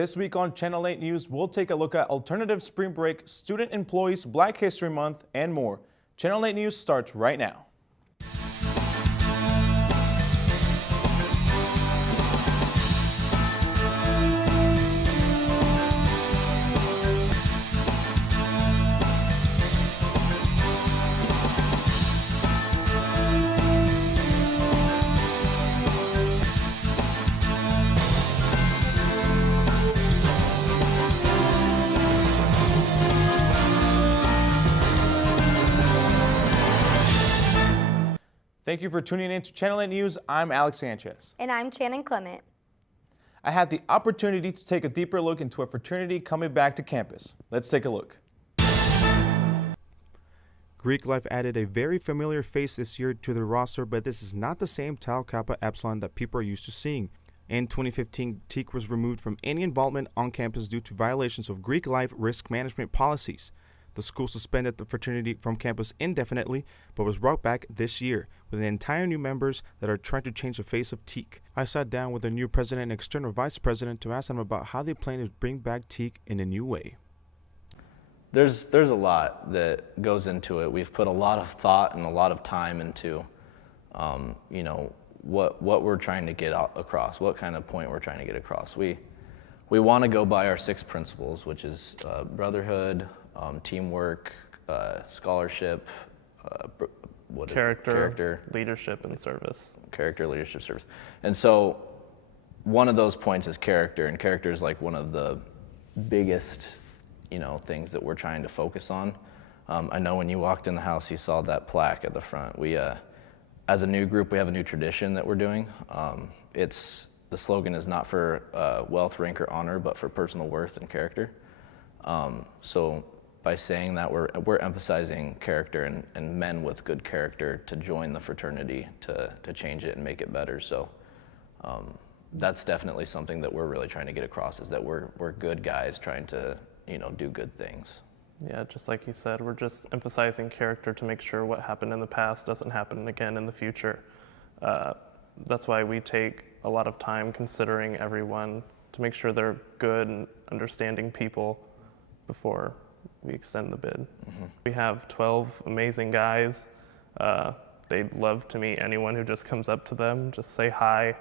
This week on Channel 8 News, we'll take a look at alternative spring break, student employees, Black History Month, and more. Channel 8 News starts right now. Thank you for tuning in to Channel 8 News. I'm Alex Sanchez. And I'm Shannon Clement. I had the opportunity to take a deeper look into a fraternity coming back to campus. Let's take a look. Greek Life added a very familiar face this year to their roster, but this is not the same Tau Kappa Epsilon that people are used to seeing. In 2015, TEAC was removed from any involvement on campus due to violations of Greek Life risk management policies. The school suspended the fraternity from campus indefinitely, but was brought back this year with entire new members that are trying to change the face of TEAC. I sat down with the new president and external vice president to ask them about how they plan to bring back TEAC in a new way. There's a lot that goes into it. We've put a lot of thought and a lot of time into, what we're trying to get across, what kind of point we're trying to get across. We want to go by our 6 principles, which is brotherhood, teamwork, scholarship, character, leadership, and service. Character, leadership, service. And so one of those points is character, and character is like one of the biggest, things that we're trying to focus on. I know when you walked in the house, you saw that plaque at the front. We, as a new group, we have a new tradition that we're doing. The slogan is not for wealth, rank, or honor, but for personal worth and character. So by saying that, we're emphasizing character and men with good character to join the fraternity to change it and make it better. So that's definitely something that we're really trying to get across, is that we're good guys trying to do good things. Yeah, just like he said, we're just emphasizing character to make sure what happened in the past doesn't happen again in the future. That's why we take a lot of time considering everyone to make sure they're good and understanding people before we extend the bid. Mm-hmm. We have 12 amazing guys. They'd love to meet anyone who just comes up to them, just say hi.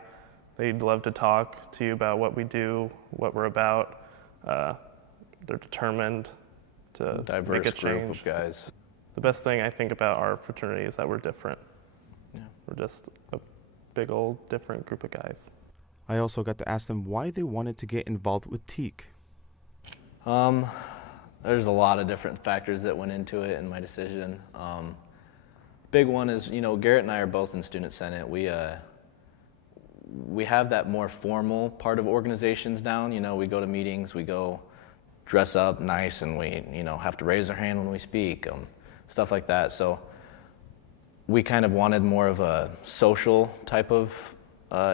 They'd love to talk to you about what we do, what we're about. They're determined to diverse make a change. Group of guys. The best thing I think about our fraternity is that we're different. Yeah. We're just a big old different group of guys. I also got to ask them why they wanted to get involved with TEAC. There's a lot of different factors that went into it in my decision. Big one is, Garrett and I are both in Student Senate. We have that more formal part of organizations down. We go to meetings, we go dress up nice, and we, have to raise our hand when we speak, stuff like that. So we kind of wanted more of a social type of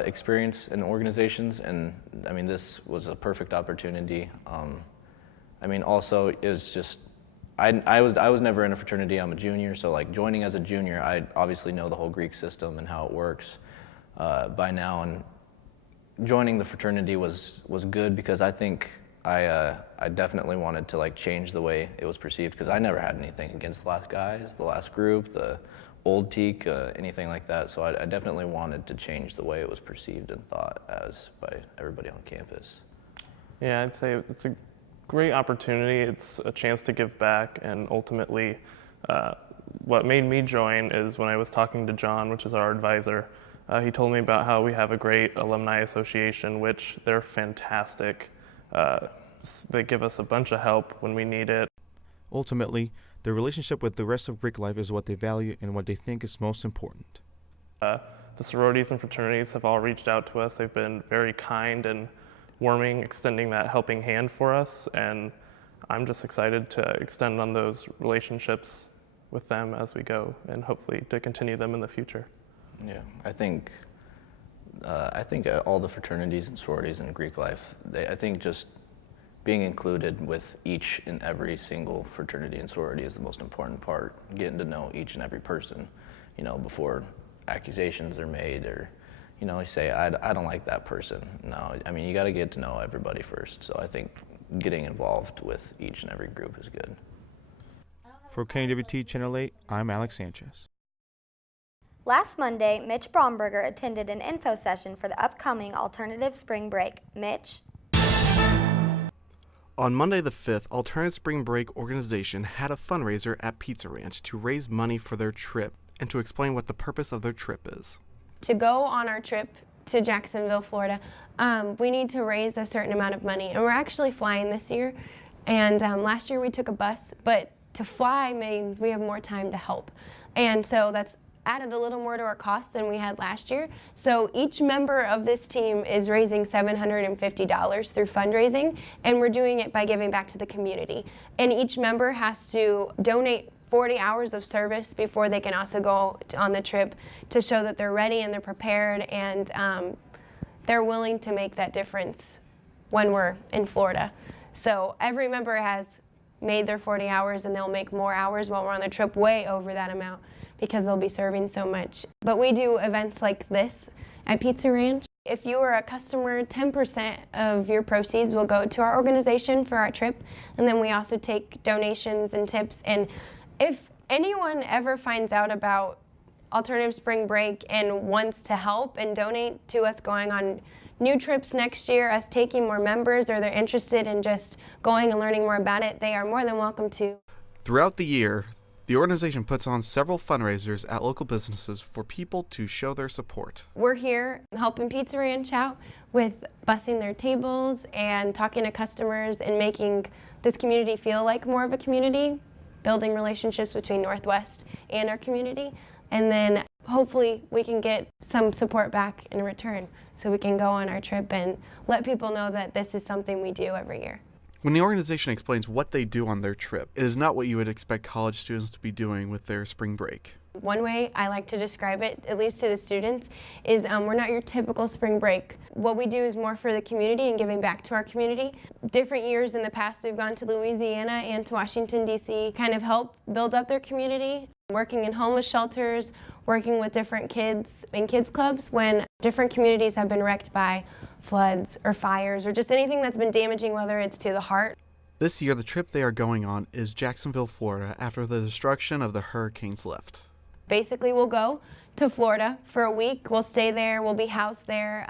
experience in organizations, and this was a perfect opportunity. Also, it was just, I was never in a fraternity. I'm a junior, so like joining as a junior, I obviously know the whole Greek system and how it works by now, and joining the fraternity was good because I think I definitely wanted to change the way it was perceived, because I never had anything against the last guys, the last group, the old TEAC, anything like that. So I definitely wanted to change the way it was perceived and thought as by everybody on campus. Yeah, I'd say it's a great opportunity. It's a chance to give back, and ultimately what made me join is when I was talking to John, which is our advisor. He told me about how we have a great alumni association, which they're fantastic. They give us a bunch of help when we need it. Ultimately, their relationship with the rest of Greek life is what they value and what they think is most important. The sororities and fraternities have all reached out to us. They've been very kind and warming, extending that helping hand for us, and I'm just excited to extend on those relationships with them as we go, and hopefully to continue them in the future. Yeah, I think all the fraternities and sororities in Greek life, I think just being included with each and every single fraternity and sorority is the most important part. Getting to know each and every person, before accusations are made, or you know, you say, I don't like that person. No, I mean, you got to get to know everybody first. So I think getting involved with each and every group is good. For KNWT Channel 8, I'm Alex Sanchez. Last Monday, Mitch Bromberger attended an info session for the upcoming alternative spring break. Mitch? On Monday the 5th, Alternative Spring Break organization had a fundraiser at Pizza Ranch to raise money for their trip and to explain what the purpose of their trip is. To go on our trip to Jacksonville, Florida, we need to raise a certain amount of money. And we're actually flying this year. And last year we took a bus, but to fly means we have more time to help. And so that's added a little more to our costs than we had last year. So each member of this team is raising $750 through fundraising, and we're doing it by giving back to the community. And each member has to donate 40 hours of service before they can also go on the trip to show that they're ready and they're prepared and they're willing to make that difference when we're in Florida. So every member has made their 40 hours and they'll make more hours while we're on the trip, way over that amount, because they'll be serving so much. But we do events like this at Pizza Ranch. If you are a customer, 10% of your proceeds will go to our organization for our trip, and then we also take donations and tips. And if anyone ever finds out about Alternative Spring Break and wants to help and donate to us going on new trips next year, us taking more members, or they're interested in just going and learning more about it, they are more than welcome to. Throughout the year, the organization puts on several fundraisers at local businesses for people to show their support. We're here helping Pizza Ranch out with bussing their tables and talking to customers and making this community feel like more of a community, building relationships between Northwest and our community, and then hopefully we can get some support back in return so we can go on our trip and let people know that this is something we do every year. When the organization explains what they do on their trip, it is not what you would expect college students to be doing with their spring break. One way I like to describe it, at least to the students, is we're not your typical spring break. What we do is more for the community and giving back to our community. Different years in the past, we've gone to Louisiana and to Washington, D.C., kind of help build up their community, working in homeless shelters, working with different kids in kids clubs when different communities have been wrecked by floods or fires or just anything that's been damaging, whether it's to the heart. This year, the trip they are going on is Jacksonville, Florida, after the destruction of the hurricanes left. Basically, we'll go to Florida for a week. We'll stay there. We'll be housed there.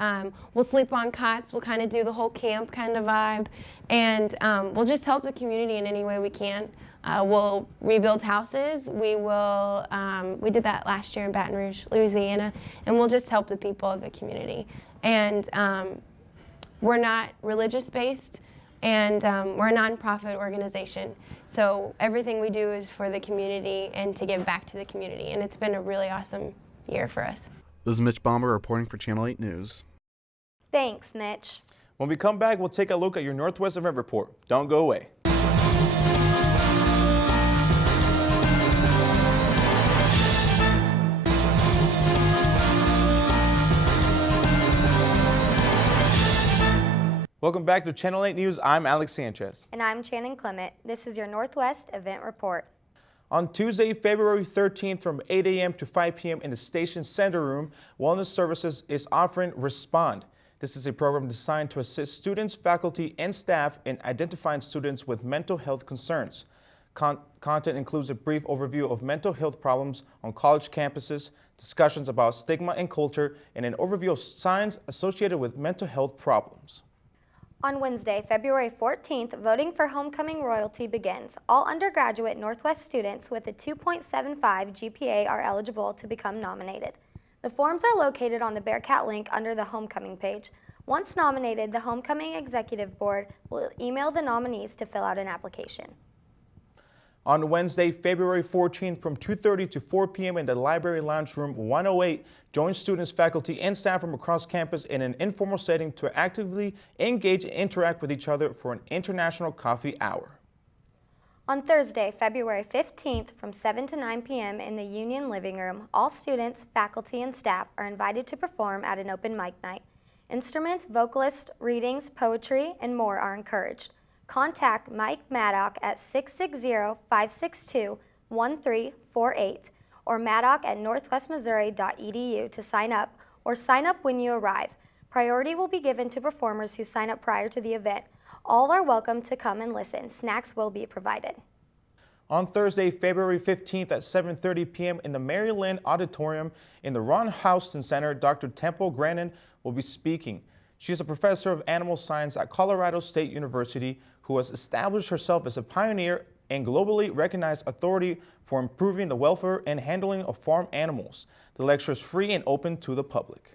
We'll sleep on cots. We'll kind of do the whole camp kind of vibe. And we'll just help the community in any way we can. We'll rebuild houses. We did that last year in Baton Rouge, Louisiana. And we'll just help the people of the community. And we're not religious-based. And we're a nonprofit organization. So everything we do is for the community and to give back to the community. And it's been a really awesome year for us. This is Mitch Bomber reporting for Channel 8 News. Thanks, Mitch. When we come back, we'll take a look at your Northwest Event Report. Don't go away. Welcome back to Channel 8 News. I'm Alex Sanchez. And I'm Channing Clement. This is your Northwest Event Report. On Tuesday, February 13th from 8 a.m. to 5 p.m. in the station center room, Wellness Services is offering Respond. This is a program designed to assist students, faculty, and staff in identifying students with mental health concerns. Content includes a brief overview of mental health problems on college campuses, discussions about stigma and culture, and an overview of signs associated with mental health problems. On Wednesday, February 14th, voting for homecoming royalty begins. All undergraduate Northwest students with a 2.75 GPA are eligible to become nominated. The forms are located on the Bearcat link under the homecoming page. Once nominated, the homecoming executive board will email the nominees to fill out an application. On Wednesday, February 14th from 2:30 to 4 p.m. in the Library Lounge Room 108, join students, faculty, and staff from across campus in an informal setting to actively engage and interact with each other for an International Coffee Hour. On Thursday, February 15th from 7 to 9 p.m. in the Union Living Room, all students, faculty, and staff are invited to perform at an open mic night. Instruments, vocalists, readings, poetry, and more are encouraged. Contact Mike Maddock at 660-562-1348 or maddock@northwestmissouri.edu to sign up or sign up when you arrive. Priority will be given to performers who sign up prior to the event. All are welcome to come and listen. Snacks will be provided. On Thursday, February 15th at 7:30 p.m. in the Mary Lynn Auditorium in the Ron Houston Center, Dr. Temple Grannon will be speaking. She is a professor of animal science at Colorado State University who has established herself as a pioneer and globally recognized authority for improving the welfare and handling of farm animals. The lecture is free and open to the public.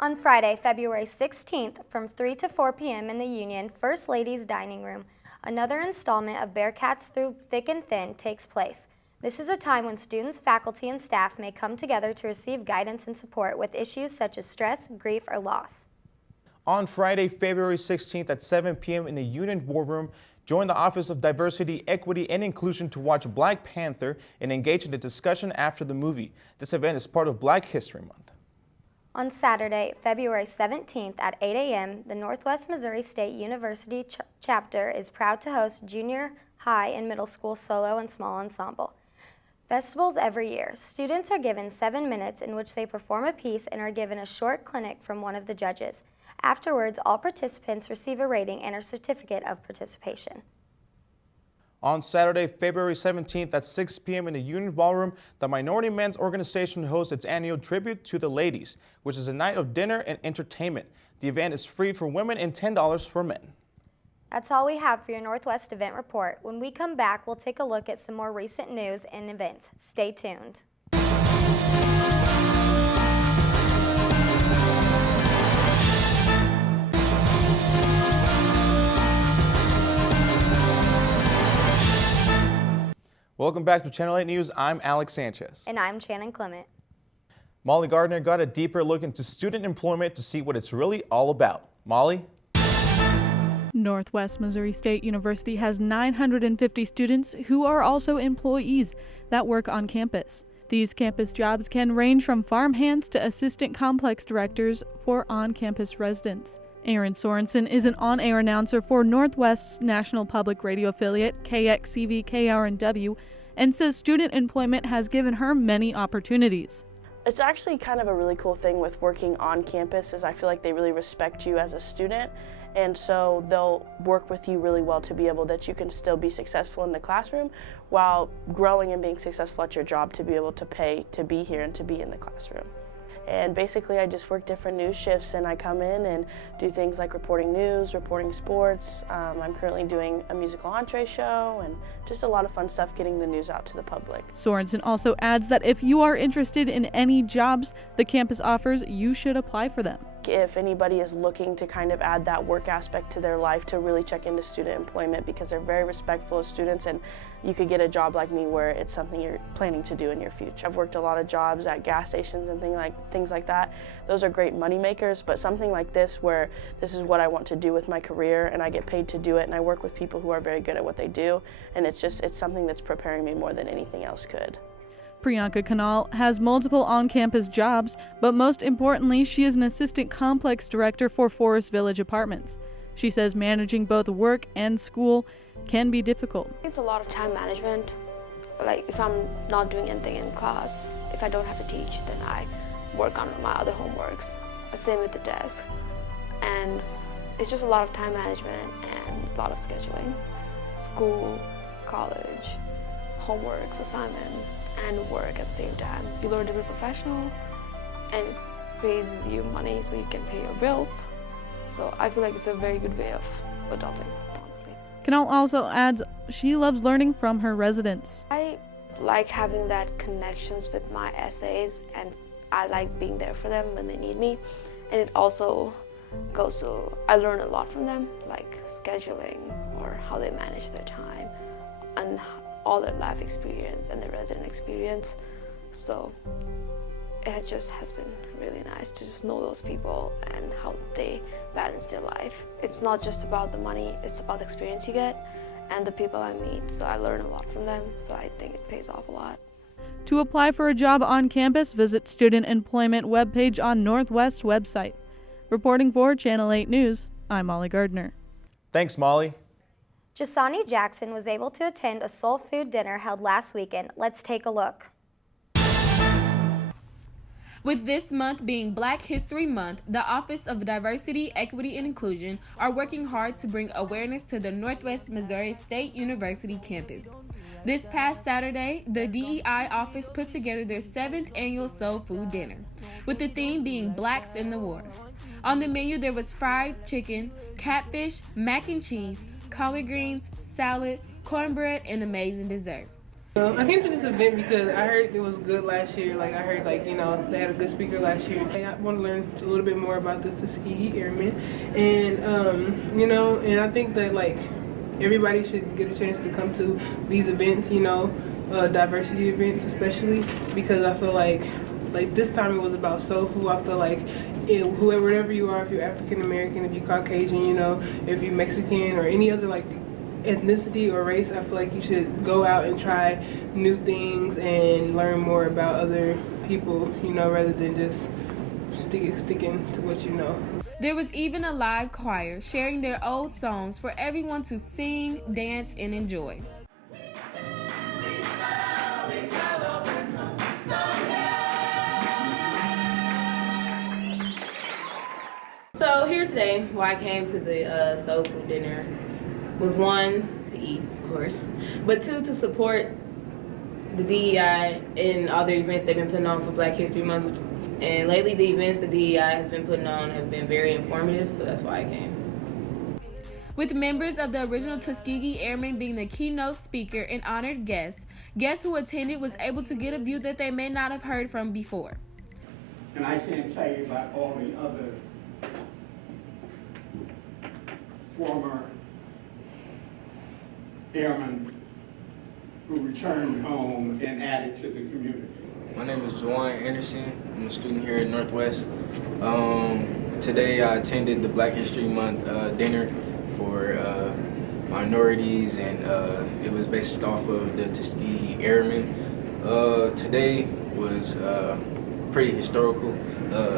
On Friday, February 16th from 3 to 4 p.m. in the Union First Ladies Dining Room, another installment of Bearcats Through Thick and Thin takes place. This is a time when students, faculty, and staff may come together to receive guidance and support with issues such as stress, grief, or loss. On Friday, February 16th at 7 p.m. in the Union Boardroom, join the Office of Diversity, Equity, and Inclusion to watch Black Panther and engage in a discussion after the movie. This event is part of Black History Month. On Saturday, February 17th at 8 a.m., the Northwest Missouri State University chapter is proud to host junior high and middle school solo and small ensemble festivals every year. Students are given 7 minutes in which they perform a piece and are given a short clinic from one of the judges. Afterwards, all participants receive a rating and a certificate of participation. On Saturday, February 17th at 6 p.m. in the Union Ballroom, the Minority Men's Organization hosts its annual Tribute to the Ladies, which is a night of dinner and entertainment. The event is free for women and $10 for men. That's all we have for your Northwest Event Report. When we come back, we'll take a look at some more recent news and events. Stay tuned. Welcome back to Channel 8 News. I'm Alex Sanchez. And I'm Shannon Clement. Molly Gardner got a deeper look into student employment to see what it's really all about. Molly? Northwest Missouri State University has 950 students who are also employees that work on campus. These campus jobs can range from farmhands to assistant complex directors for on-campus residents. Aaron Sorensen is an on-air announcer for Northwest's national public radio affiliate, KXCV KRNW, and says student employment has given her many opportunities. It's actually kind of a really cool thing with working on campus is I feel like they really respect you as a student, and so they'll work with you really well to be able that you can still be successful in the classroom while growing and being successful at your job to be able to pay to be here and to be in the classroom. And basically I just work different news shifts and I come in and do things like reporting news, reporting sports. I'm currently doing a musical entree show and just a lot of fun stuff getting the news out to the public. Sorensen also adds that if you are interested in any jobs the campus offers, you should apply for them. If anybody is looking to kind of add that work aspect to their life, to really check into student employment because they're very respectful of students and you could get a job like me where it's something you're planning to do in your future. I've worked a lot of jobs at gas stations and things like that. Those are great money makers, but something like this where this is what I want to do with my career and I get paid to do it and I work with people who are very good at what they do and it's something that's preparing me more than anything else could. Priyanka Kanal has multiple on-campus jobs, but most importantly, she is an assistant complex director for Forest Village Apartments. She says managing both work and school can be difficult. It's a lot of time management. Like if I'm not doing anything in class, if I don't have to teach, then I work on my other homeworks. Same with the desk. And it's just a lot of time management and a lot of scheduling. School, college, homeworks, assignments, and work at the same time. You learn to be professional and it pays you money so you can pay your bills. So I feel like it's a very good way of adulting, honestly. Kanal also adds she loves learning from her residents. I like having that connections with my essays and I like being there for them when they need me. And it also goes to, I learn a lot from them, like scheduling or how they manage their time and all their life experience and their resident experience. So it just has been really nice to just know those people and how they balance their life. It's not just about the money, it's about the experience you get and the people I meet. So I learn a lot from them, so I think it pays off a lot. To apply for a job on campus, visit student employment webpage on Northwest website. Reporting for Channel 8 News, I'm Molly Gardner. Thanks, Molly. Jasani Jackson was able to attend a soul food dinner held last weekend. Let's take a look. With this month being Black History Month, the Office of Diversity, Equity, and Inclusion are working hard to bring awareness to the Northwest Missouri State University campus. This past Saturday, the DEI office put together their 7th annual Soul Food Dinner, with the theme being Blacks in the War. On the menu, there was fried chicken, catfish, mac and cheese, collard greens, salad, cornbread, and amazing dessert. I came to this event because I heard it was good last year. I heard they had a good speaker last year. I want to learn a little bit more about the Tuskegee Airmen, and and I think that everybody should get a chance to come to these events. Diversity events especially, because I feel like this time it was about soul food. I feel like whoever you are, if you're African American, if you're Caucasian, if you're Mexican or any other ethnicity or race, I feel like you should go out and try new things and learn more about other people, rather than just sticking to what you know. There was even a live choir sharing their old songs for everyone to sing, dance, and enjoy. So here today, why I came to the Soul Food Dinner was 1, to eat, of course, but 2, to support the DEI and all the events they've been putting on for Black History Month. And lately, the events the DEI has been putting on have been very informative, so that's why I came. With members of the original Tuskegee Airmen being the keynote speaker and honored guests who attended was able to get a view that they may not have heard from before. And I can't tell you about all the other former airmen who returned home and added to the community. My name is Juwan Anderson. I'm a student here at Northwest. Today I attended the Black History Month dinner for minorities, and it was based off of the Tuskegee Airmen. Today was pretty historical,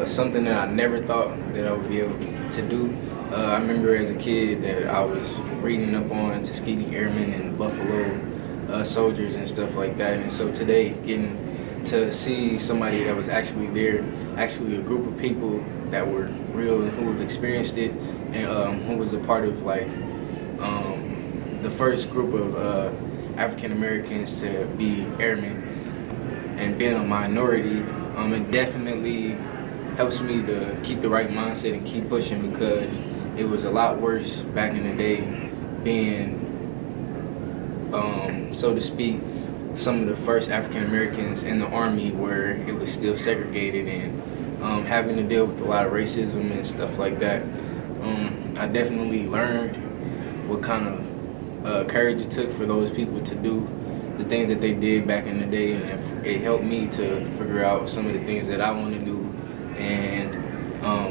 something that I never thought that I would be able to do. I remember as a kid that I was reading up on Tuskegee Airmen and Buffalo soldiers and stuff like that, and so today getting to see somebody that was actually there, actually a group of people that were real, who have experienced it, and who was a part of the first group of African Americans to be airmen, and being a minority, it definitely helps me to keep the right mindset and keep pushing, because it was a lot worse back in the day being, so to speak, some of the first African Americans in the Army, where it was still segregated, and having to deal with a lot of racism and stuff like that. I definitely learned what kind of courage it took for those people to do the things that they did back in the day, and it helped me to figure out some of the things that I want to do, and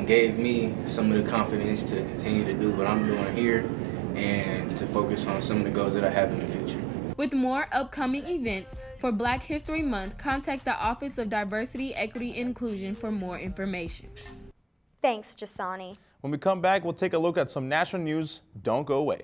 gave me some of the confidence to continue to do what I'm doing here and to focus on some of the goals that I have in the future. With more upcoming events for Black History Month, contact the Office of Diversity, Equity, and Inclusion for more information. Thanks, Jasani. When we come back, we'll take a look at some national news. Don't go away.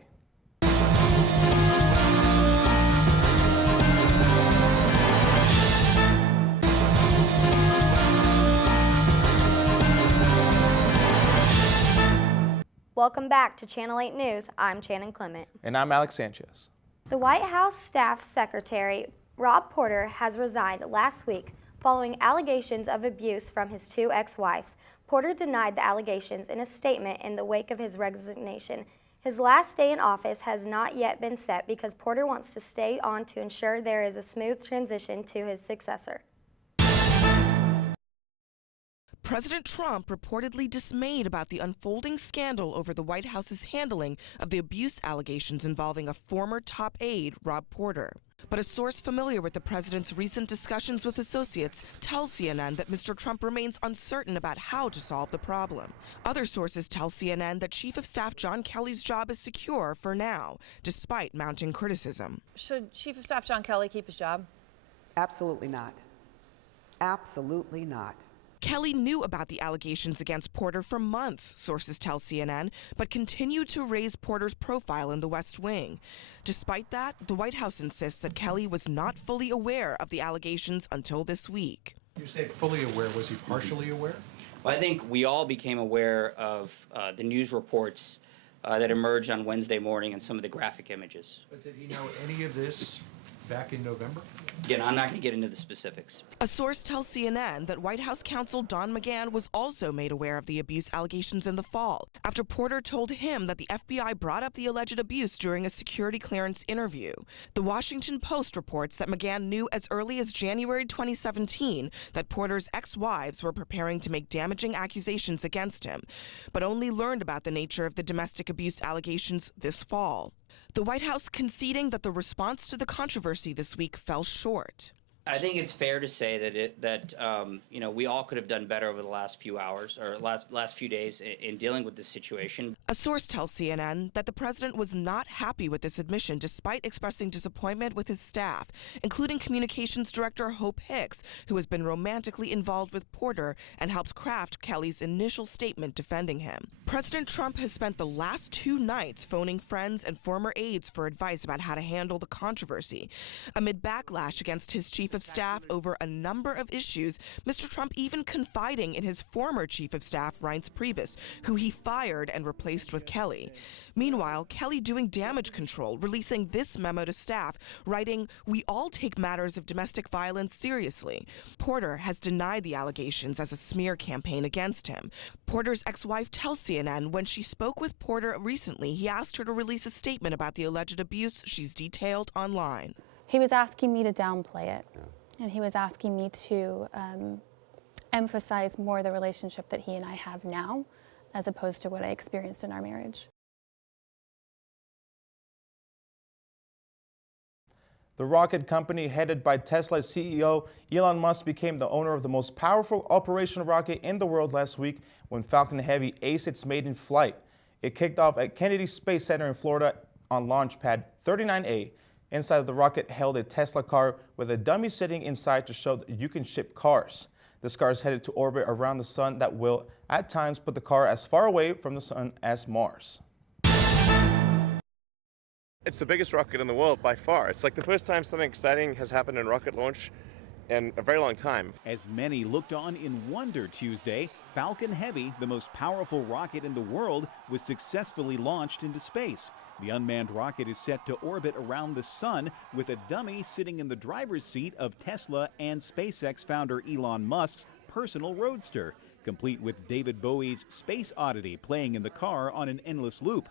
Welcome back to Channel 8 News. I'm Shannon Clement. And I'm Alex Sanchez. The White House Staff Secretary Rob Porter has resigned last week following allegations of abuse from his 2 ex-wives. Porter denied the allegations in a statement in the wake of his resignation. His last day in office has not yet been set because Porter wants to stay on to ensure there is a smooth transition to his successor. President Trump reportedly dismayed about the unfolding scandal over the White House's handling of the abuse allegations involving a former top aide, Rob Porter. But a source familiar with the president's recent discussions with associates tells CNN that Mr. Trump remains uncertain about how to solve the problem. Other sources tell CNN that Chief of Staff John Kelly's job is secure for now, despite mounting criticism. Should Chief of Staff John Kelly keep his job? Absolutely not. Absolutely not. Kelly knew about the allegations against Porter for months, sources tell CNN, but continued to raise Porter's profile in the West Wing. Despite that, the White House insists that Kelly was not fully aware of the allegations until this week. You said fully aware. Was he partially aware? Well, I think we all became aware of the news reports that emerged on Wednesday morning and some of the graphic images. But did he know any of this back in November? Again, I'm not going to get into the specifics. A source tells CNN that White House counsel Don McGahn was also made aware of the abuse allegations in the fall after Porter told him that the FBI brought up the alleged abuse during a security clearance interview. The Washington Post reports that McGahn knew as early as January 2017 that Porter's ex-wives were preparing to make damaging accusations against him, but only learned about the nature of the domestic abuse allegations this fall. The White House conceding that the response to the controversy this week fell short. I think it's fair to say that we all could have done better over the last few hours or last few days in dealing with this situation. A source tells CNN that the president was not happy with this admission despite expressing disappointment with his staff, including communications director Hope Hicks, who has been romantically involved with Porter and helped craft Kelly's initial statement defending him. President Trump has spent the last 2 nights phoning friends and former aides for advice about how to handle the controversy. Amid backlash against his chief of staff over a number of issues, Mr. Trump even confiding in his former chief of staff, Reince Priebus, who he fired and replaced with Kelly. Meanwhile, Kelly doing damage control, releasing this memo to staff, writing, "We all take matters of domestic violence seriously." Porter has denied the allegations as a smear campaign against him. Porter's ex-wife tells CNN when she spoke with Porter recently, he asked her to release a statement about the alleged abuse she's detailed online. He was asking me to downplay it, and he was asking me to emphasize more the relationship that he and I have now, as opposed to what I experienced in our marriage. The rocket company headed by Tesla's CEO Elon Musk became the owner of the most powerful operational rocket in the world last week when Falcon Heavy aced its maiden flight. It kicked off at Kennedy Space Center in Florida on launch pad 39A. Inside of the rocket held a Tesla car with a dummy sitting inside to show that you can ship cars. This car is headed to orbit around the sun that will, at times, put the car as far away from the sun as Mars. It's the biggest rocket in the world by far. It's like the first time something exciting has happened in rocket launch in a very long time. As many looked on in wonder Tuesday, Falcon Heavy, the most powerful rocket in the world, was successfully launched into space. The unmanned rocket is set to orbit around the sun with a dummy sitting in the driver's seat of Tesla and SpaceX founder Elon Musk's personal roadster, complete with David Bowie's Space Oddity playing in the car on an endless loop.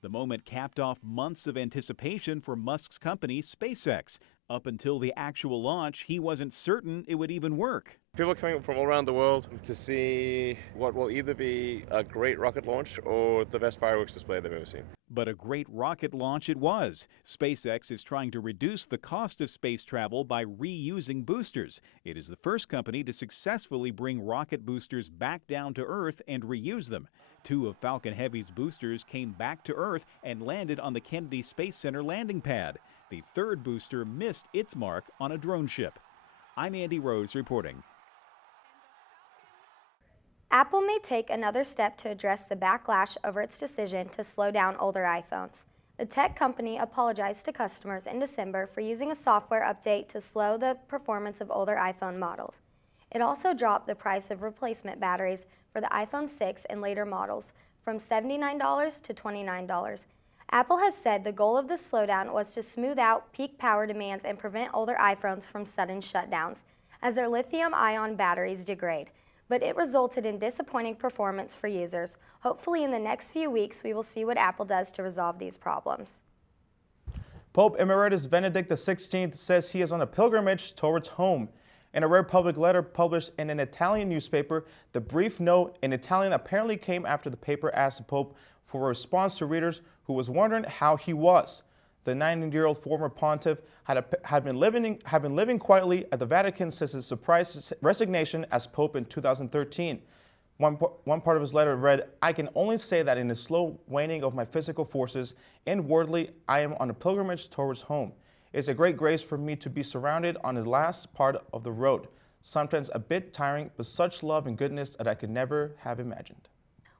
The moment capped off months of anticipation for Musk's company, SpaceX. Up until the actual launch, he wasn't certain it would even work. People are coming from all around the world to see what will either be a great rocket launch or the best fireworks display they've ever seen. But a great rocket launch it was. SpaceX is trying to reduce the cost of space travel by reusing boosters. It is the first company to successfully bring rocket boosters back down to Earth and reuse them. 2 of Falcon Heavy's boosters came back to Earth and landed on the Kennedy Space Center landing pad. The 3rd booster missed its mark on a drone ship. I'm Andy Rose reporting. Apple may take another step to address the backlash over its decision to slow down older iPhones. The tech company apologized to customers in December for using a software update to slow the performance of older iPhone models. It also dropped the price of replacement batteries for the iPhone 6 and later models from $79 to $29. Apple has said the goal of the slowdown was to smooth out peak power demands and prevent older iPhones from sudden shutdowns as their lithium-ion batteries degrade. But it resulted in disappointing performance for users. Hopefully in the next few weeks, we will see what Apple does to resolve these problems. Pope Emeritus Benedict XVI says he is on a pilgrimage towards home. In a rare public letter published in an Italian newspaper, the brief note in Italian apparently came after the paper asked the Pope for a response to readers who was wondering how he was. The 90-year-old former pontiff had been living quietly at the Vatican since his surprise resignation as Pope in 2013. One part of his letter read, "I can only say that in the slow waning of my physical forces, inwardly I am on a pilgrimage towards home. It's a great grace for me to be surrounded on the last part of the road, sometimes a bit tiring, but such love and goodness that I could never have imagined."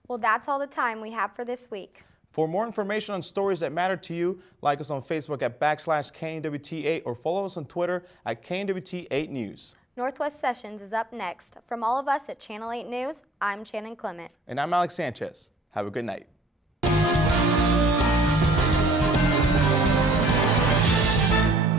Well, that's all the time we have for this week. For more information on stories that matter to you, like us on Facebook at /KNWT8 or follow us on Twitter at KNWT8 News. Northwest Sessions is up next. From all of us at Channel 8 News, I'm Shannon Clement. And I'm Alex Sanchez. Have a good night.